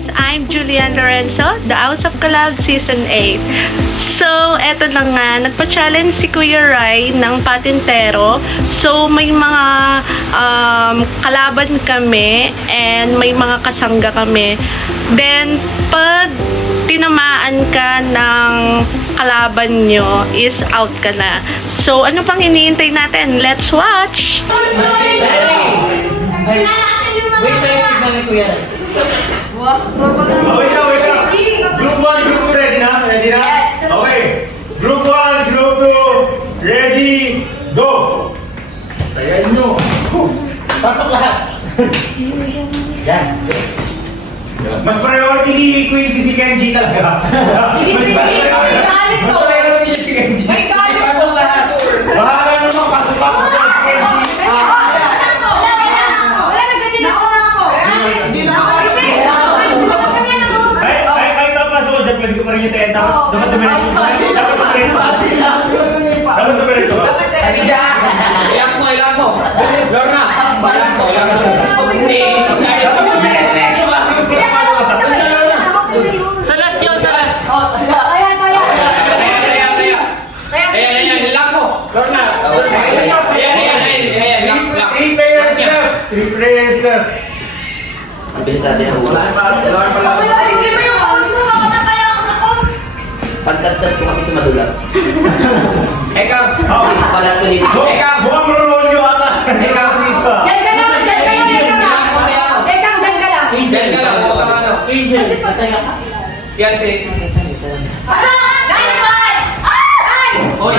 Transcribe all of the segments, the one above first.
guys! I'm Julian Lorenzo, The House of Collab Season 8. So, eto na nga, nagpa-challenge si Kuya Rai ng patintero. So, may mga kalaban kami and may mga kasangga kami. Then, pag tinamaan ka ng kalaban nyo, is out ka na. So, ano pang iniintay natin? Let's watch! Wait tayo signal ni Kuya. Wait lang. Group 1, Group 2, ready na? Ready na? Okay. Group 1, Group 2, ready, go! Tayan nyo. Pasok lahat. Yan. Mas priority ni Quincy si Kenji talaga. Mas priority si Kenji. Pasok lahat. Bahala naman, pasok sa Kenji. Kahit pasok ko dyan, pwede ko pa rin yung tent. Dapat dumiretso. Dapat dumiretso. Sabi dyan. Ilang mo. Lorna. Salas yun, salas. Ayan, ilang mo. Lorna. Ayan, lock. 3 players left. 3 players left. Ang bilis natin ang ulan. Pansat-sat ko kasi tumadulas. Ikaw. Hindi pala ito dito. Mukhang roll nyo ata. Ikaw. Diyan ka lang. Diyan ka lang. Huwag kang ano. Yan si... Oy.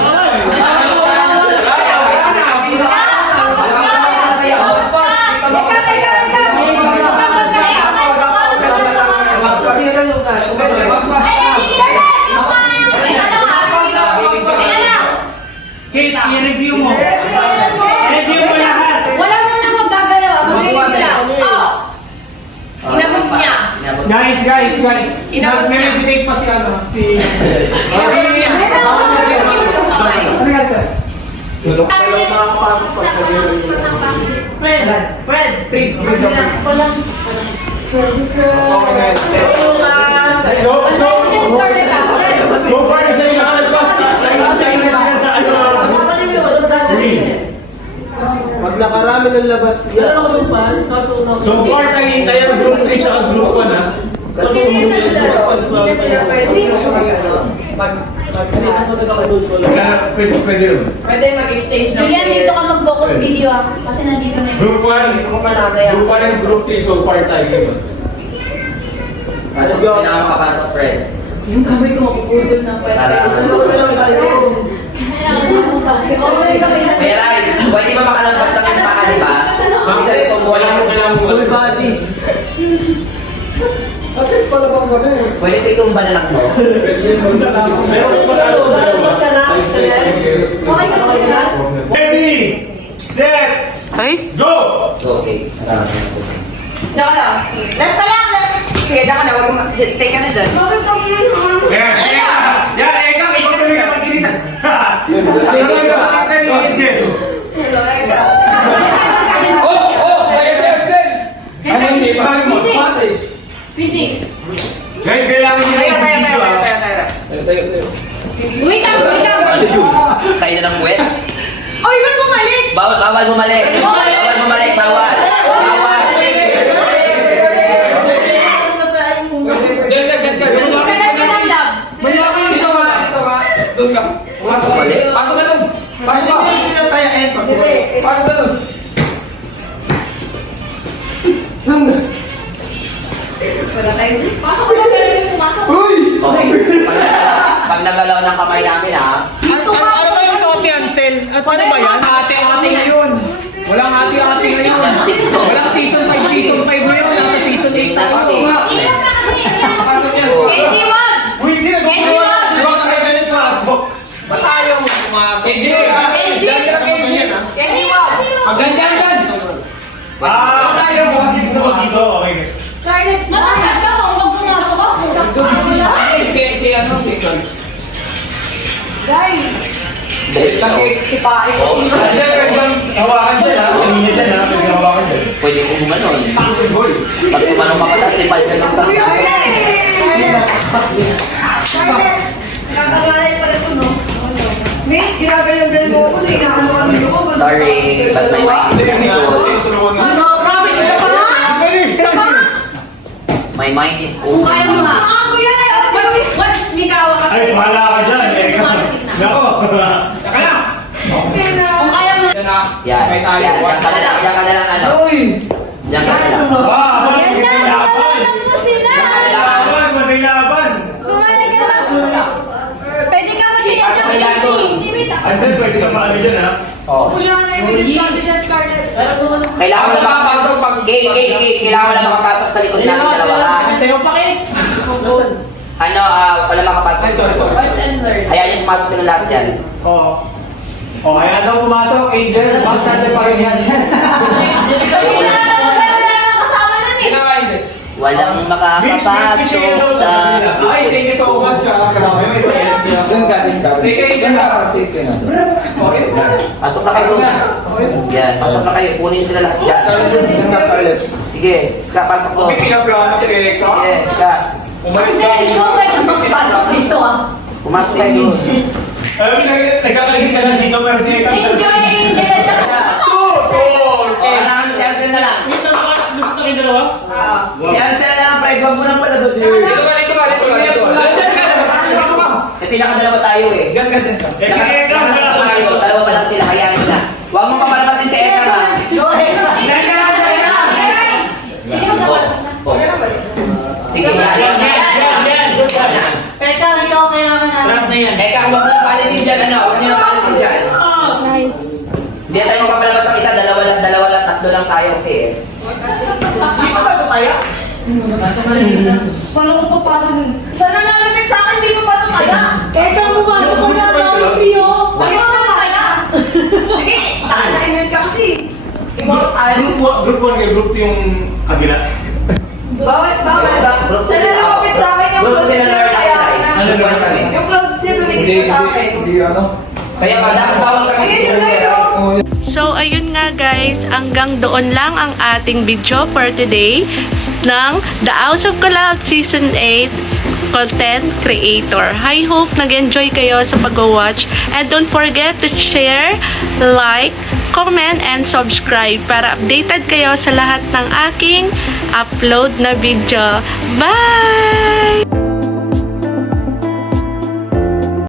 Kate, i-review mo. I-review mo lahat. Wala mo nang magagalaw. Mag-release siya. Inabot niya. Guys. Nag-meditate pa si ano, si... Ano nga sir? Fred. So far, sa yung nakalagpas, tayo na sila sa ano, green. Pag nakarami ng labas yan. So far, tayo group 3 tsaka group 1 ha. Kasi hindi na sila pwede. Pwede yun. Pwede mag-exchange ng Julian, dito ka mag-focus video ah. Kasi nandito na yun. Group 1 and group 3, so far tayo yun. Pasok, pinakapapasok, Fred. Yung kamay ko mapupudol na pwede. Para Pera, pwede ba makalampas ng impaka, di ba? Kasi sa itong buhay mo kailangan mo. Full body. At least pala bang kami. Pwede ito yung banalang mo. Ready, set, go! Okay. Diyan ka lang. Left ka lang. Sige, diyan ka na. Huwag mo. Stay ka na dyan. Yan, ikaw tuloy ka magkita. Ikaw yung magkita ni Busy. Guys, kailangan nyo Tayo. Wait lang. Tayo na ng puwet. Oy, ba't bumalik? Bawal bumalik. Bawal. Diyan ka. Isa lang lang. Doon ka. Pasok ka doon. Pasok ka. Pasok ka doon. Wala tayo. Pasok ko pero yung pumasok. Okay. Pag nagalaw ng kamay namin, ha? Ano ba yung suot ni Ansel? At ano ba yan? Ate ngayon. Walang ate ngayon. Plastic to. Walang season 5 ngayon. Nasa season 8 na ako. Ilan ka kasi? Pasok yan. Anyone? Uy, sino gumawa? Di ba kami ganito aso? Ba't ayaw mo pumasok? Anyone? Diyan. Ba't ayaw mo kasi sa mag-iso? Okay. Scarlett. Matangkad ka kung mag-pumasok ka. Si ano? Si Guys. Sipain. Ansel, pwede kang hawakan dyan ha. Kanina dyan ha. Pwede kang hawakan dyan. Pwede kong gumanon. Pag gumanon ka pa, tapos ipal ka lang sa Nakakawalay pala ito, no? Miss, ginagalang-galang mo ako. Inaano-ano ko. Sorry, but my mind is open. Ano? Grabe, isa pa nga? Isa pa nga? My mind is Kung kaya mo open. nga. Ako yan eh. What? May kawa kasi. Ay, bahala ka dyan. Nako. Saka na. Kung kaya mo. Yan, yan. Yan ka na lang, yan ka na lang, ano? Yan ka na lang. Yan na, nakalanan mo sila. Laban, matay laban. Kumali ka ba? Pwede ka mag-iyan siya kasi. Ansel, pwede kang maano dyan ha. Kailangan mo na makapasok pag kailangan mo na makapasok sa likod natin dalawa ha. Sa'yo pa kayo. Ano, wala makapasok. Hayaan yung pumasok sila lahat dyan. Oo. Oh, kaya daw pumasok, Angel. Bakit natin pa rin yan? Wala na kasama na eh. Walang makakapasok sa... Ay, thank you so much. Grabe, may PS niya. Saan galing ka? Pasok na kayo. Yan, pasok na kayo. Punin sila lahat dyan. Sige, Ska, pasok ko. May pinaplano si Eka. Sige, Ska. Umalis Kasi ikaw pwede magpasok dito ah. Pumasok kayo. Nagkakaligid ka lang dito, pero siya kang... Enjoy, Angel at saka. Kailangan si Ansel na lang. Gusto kayo dalawa? Si Ansel na lang, Pride. Huwag mo nang palabas yun. Kasi nakadalawa tayo eh. Eh, si Eka, Nakadalawa tayo. Dalawa pa lang sila, kaya nyo na. Huwag mo papalabasin si Eka ha. Hindi mo sa palabas na. Sige, yan. Peka, ikaw kailangan na. Eka, huwag mo nang paalisin dyan, ano? Huwag nyo nang paalisin dyan. Nice. Hindi tayo mapapalabas ang isa, dalawa lang, tatlo lang tayo kasi eh. Hindi pa ba ito kaya? Paano ko papasok? Sana nalalapit sa akin, hindi pa ba ito kaya? Eka, pumasok ko na ako, Pio. Hindi pa ba ito kaya? Sige, taanainin ka kasi. Group 1 kayo, group 2 yung kabila. Bawal ba? Siya na lumapit sa akin yung Group clothes sila niya na kaya. Ano ba kami? Yung clothes niya tumingin sa akin. Kaya nga, dapat bawal kami Ayun dito. yung Pero, So, ayun nga guys, hanggang doon lang ang ating video for today ng The House of Collab Season 8 Content Creator. I hope nag-enjoy kayo sa pag-watch and don't forget to share, like, comment, and subscribe para updated kayo sa lahat ng aking upload na video. Bye!